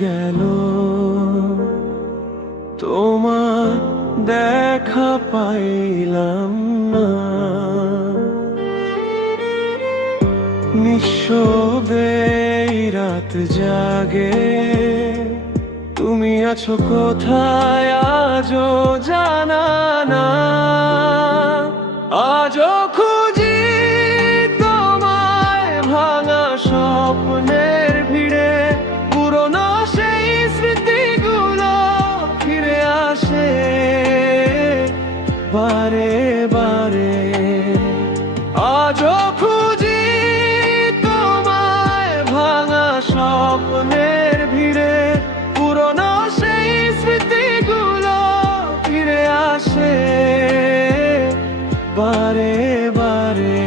গেল তোমার দেখা পাইলাম না। নিঃশব্দে এই রাত জাগে, তুমি আছো কোথায় আজও জানা না। আজও খুঁজি তোমায় ভাঙা স্বপ্নের ভিড়ে, পুরনো সেই স্মৃতিগুলো ফিরে আসে বারে বারে। আজও খুঁজি তোমায় ভাঙা স্বপ্নের ভিড়ে, পুরনো সেই স্মৃতিগুলো ফিরে আসে বারে বারে।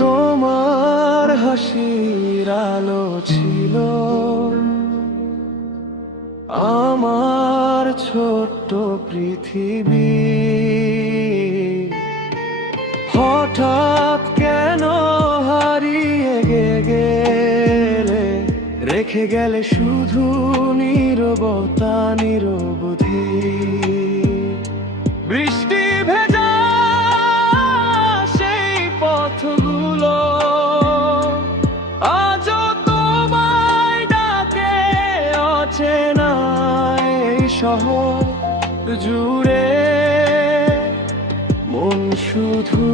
তোমার হাসির আলো ছিল আমার ছোট্ট পৃথিবী। হঠাৎ কেন হারিয়ে গেলে, রেখে গেলে শুধু নীরবতা নিরবধি। বৃষ্টি ভেজা সেই পথগুলো আজও তোমায় ডাকে, অচেনা এই শহর জুড়ে মন শুধু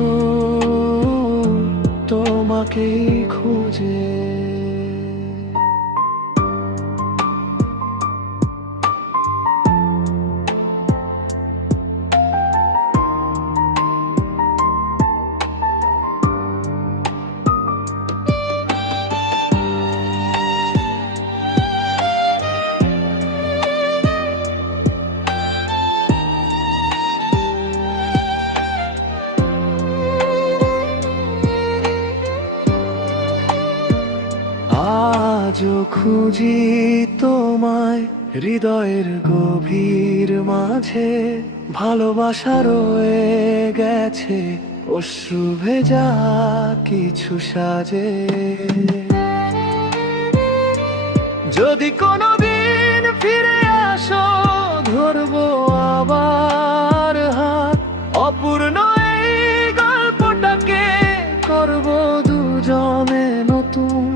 তোমাকেই খুঁজে। আজও খুঁজি তোমায় হৃদয়ের গভীর মাঝে, ভালোবাসা রয়ে গেছে অশ্রু ভেজা কিছু সাজে। যদি কোনোদিন ফিরে আসো, ধরবো আবার হাত, অপূর্ণ এই গল্পটাকে করবো দুজনে নতুন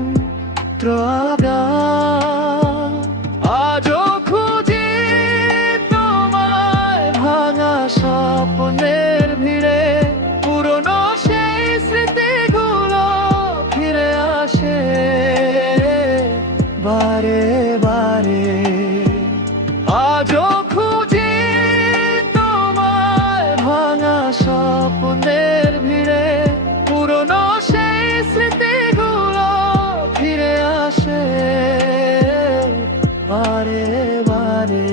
ত্রাগা। আজও খুঁজি তোমায় ভাঙা স্বপ্নের ভিড়ে, পুরনো সেই স্মৃতিগুলো ফিরে আসে বারে বারে। আজও খুঁজি তোমায় ভাঙা স্বপ্নের ভিড়ে, পুরনো সেই স্মৃতিগুলো ফিরে আসে বারে বারে।